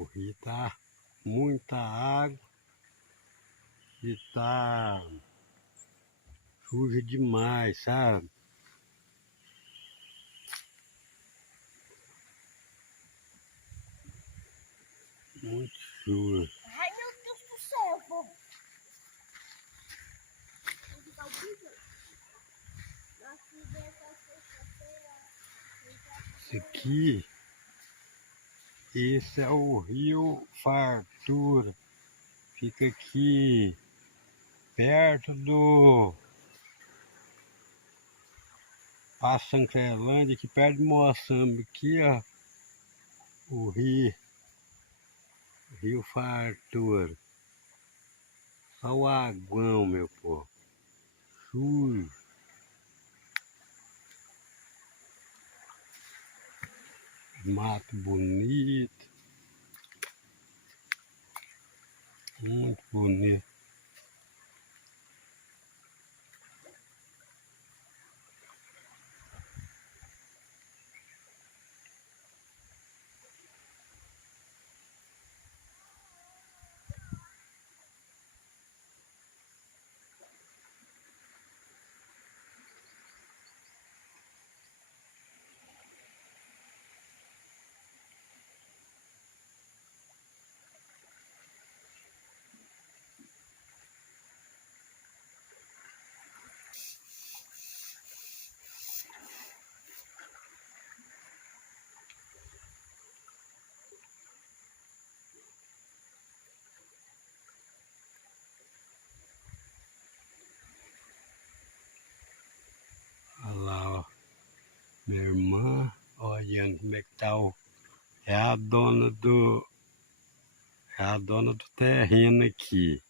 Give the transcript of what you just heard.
O rio tá muita água e tá suja demais, sabe? Muito sujo. Ai, meu Deus do céu, pô. Esse é o Rio Fartura. Fica aqui perto do Passancrelândia, aqui perto de Moçambique, aqui, ó. O Rio Fartura. Olha o aguão, meu povo. Sujo. Mato bonito. Muito bonito. Olha lá, ó. Minha irmã, olhando como é que tá é a dona do terreno aqui.